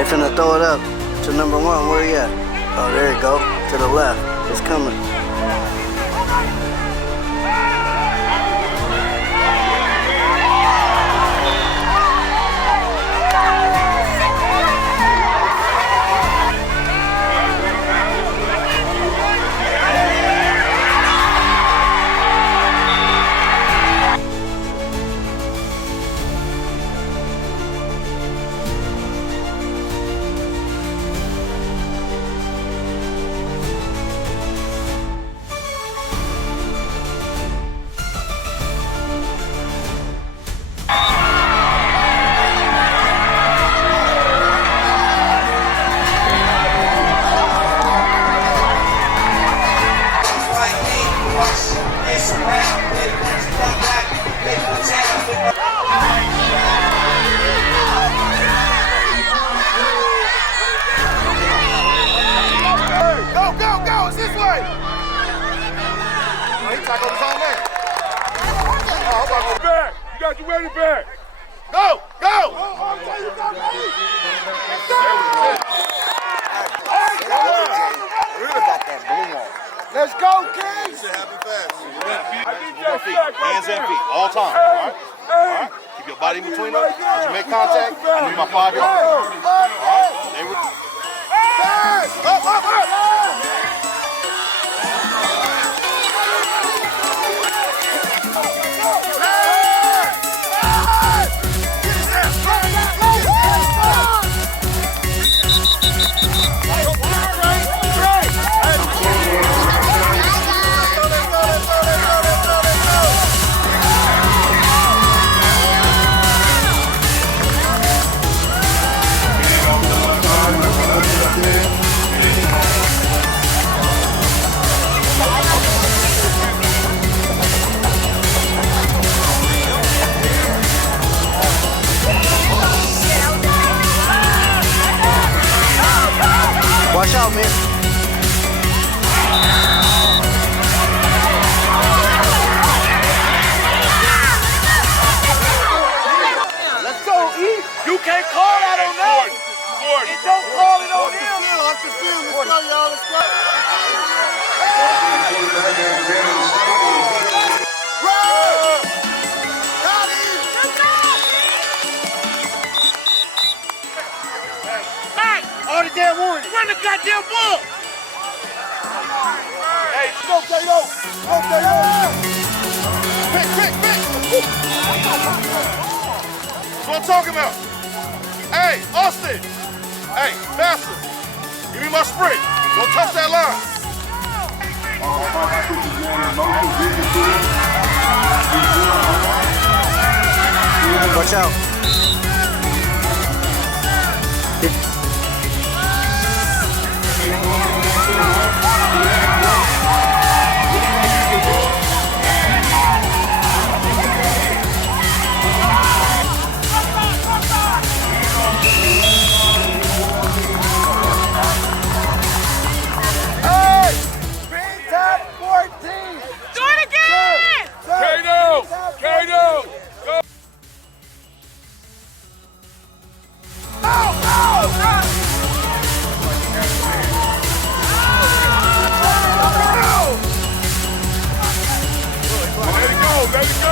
They finna throw it up to number 1. Where he at? Oh, there you go. To the left. It's coming. Let's go, Kings! Hands and feet, all time. All right? All right? Keep your body in between them. As you make contact, I need my 5 yards. All right? Watch out, man. Let's go, E. You can't call that on them. You don't call it on him. Off the field. Let's go, y'all. Let's go. All the damn warning. Run the goddamn ball. Hey, go, K.O. Go, K.O. Pick. That's what I'm talking about. Hey, Austin. Hey, faster. Give me my sprint. Don't touch that line. Watch out. Let it go!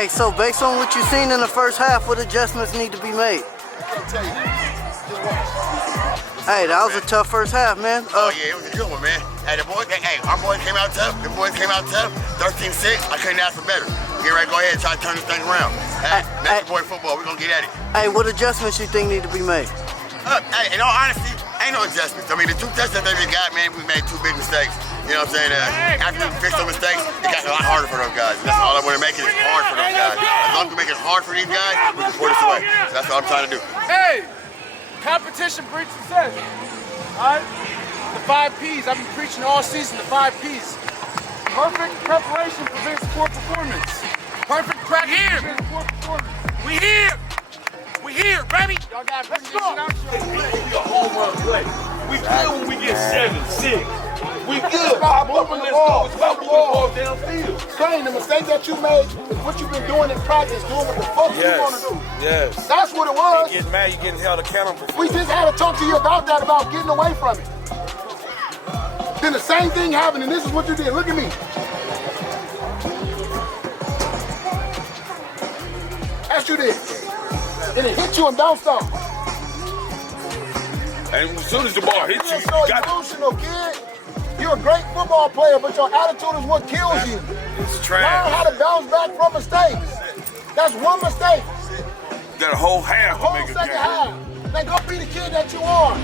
Hey, so based on what you've seen in the first half, what adjustments need to be made? Hey, that was a tough first half, man. Oh yeah, it was a good one, man. Hey, our boys came out tough. The boys came out tough. 13-6. I couldn't ask for better. Get ready to go ahead and try to turn this thing around. Hey, that's boy football. We're gonna get at it. Hey, what adjustments you think need to be made? Hey, in all honesty, ain't no adjustments. I mean, the 2 touchdowns that we got, man, we made 2 big mistakes. You know what I'm saying? After we fixed those mistakes, it got a lot harder for those guys. And that's all I want to make it is hard for those guys. As long as we make it hard for these guys, we can put us away. So that's what I'm trying to do. Hey, competition breeds success. All right? The 5 Ps. I've been preaching all season the 5 Ps. Perfect preparation prevents poor performance. Perfect practice prevents poor performance. We here. We here, baby. Y'all got to bring this shit out. We a home run play. We good when we get 7-6. We good. Let's go. It's about moving the ball downfield. Train, the mistake that you made is what you've been doing in practice, doing what the fuck you want to do. Yes. That's what it was. You get mad, you're getting held accountable. We just had to talk to you about that, about getting away from it. Then the same thing happened, and this is what you did. Look at me. That's what you did. And it hit you and bounced off. And as soon as the ball hits you, you so got emotional, kid. You're a great football player, but your attitude is what kills you. It's trash. Learn how to bounce back from mistakes. That's one mistake. You got a whole half to Whole make a second game. half. Then go be the kid that you are.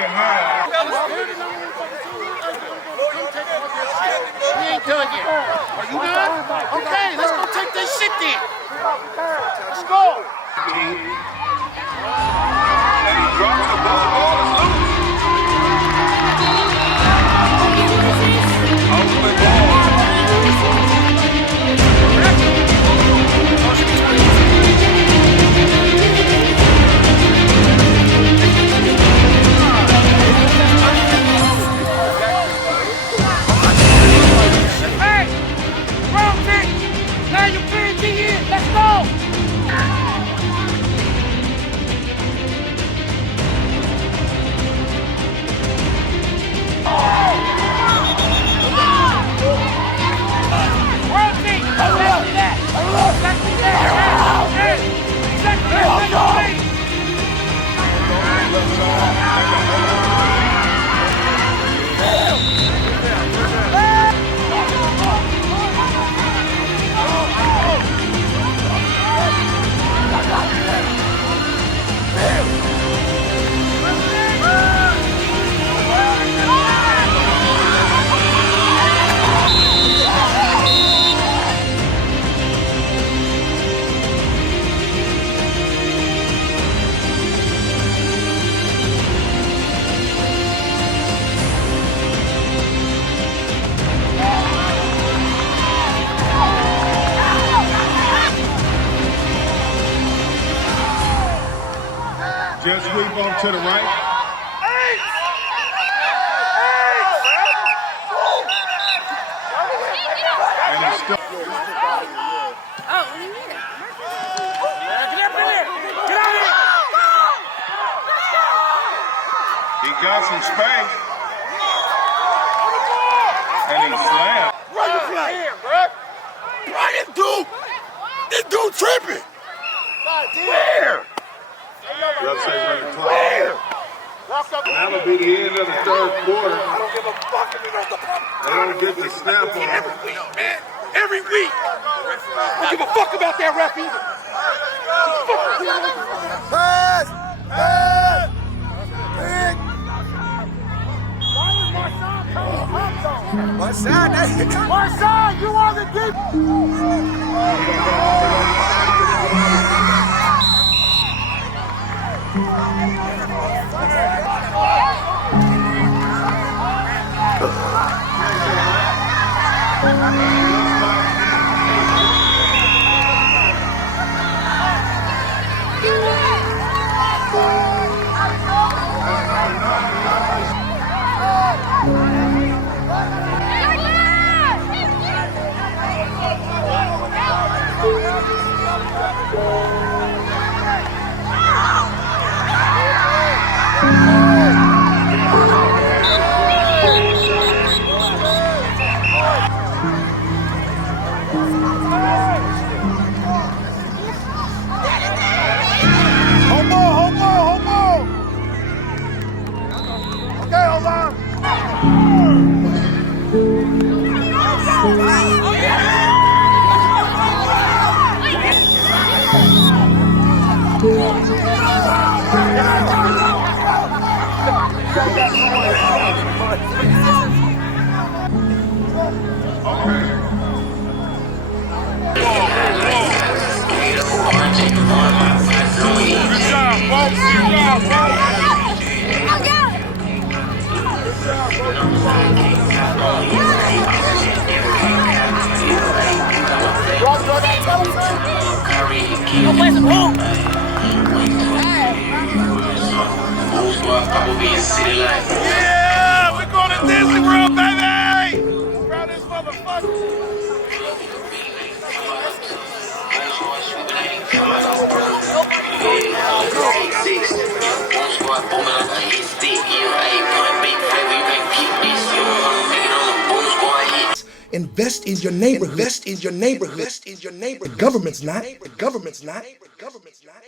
second half. We ain't done yet. Are you done? Okay, let's go take this shit then. Let's go. And he drops the ball. Ball is loose. Oakland ball. Now you can't be here. Let's go. Just sweep on to the right. And he's still. Get up in there. Get out of here. He got some space. And he slammed. Run the play. Run this dude. This dude tripping. Where? Ref say run the clock. That'll be the end of the third quarter. I don't give a fuck if he runs the ball. They don't get the snap on. Every week, man. Every week. I don't give a fuck about that ref either. Pass! Pass! Pick! One side, One side, you on the deep. Yeah, we're going to Disney World, baby! Proud this motherfucker. Invest in your neighborhood. Invest in your neighborhood. Invest in your neighborhood. The government's not. The government's not. The government's not.